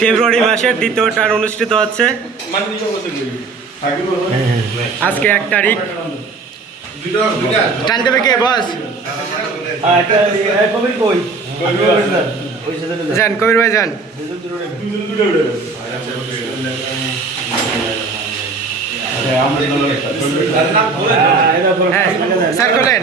ফেব্রুয়ারি মাসের দ্বিতীয় টান অনুষ্ঠিত হচ্ছে। আজকে এক তারিখ। টান দেবে কে বস? যান কবির ভাই যান। হ্যাঁ স্যার করলেন।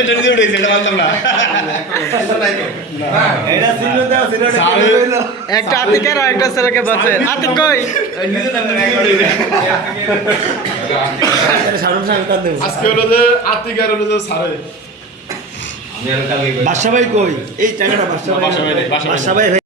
এটা একটা আতিকের আর একটা ছেলেকে বাঁচে আতিক কই আজকে হলো যে আতিক আর হলো যে সারে বাসাবাই ভাই কই এই টাকাটা বাসাবাই ভাই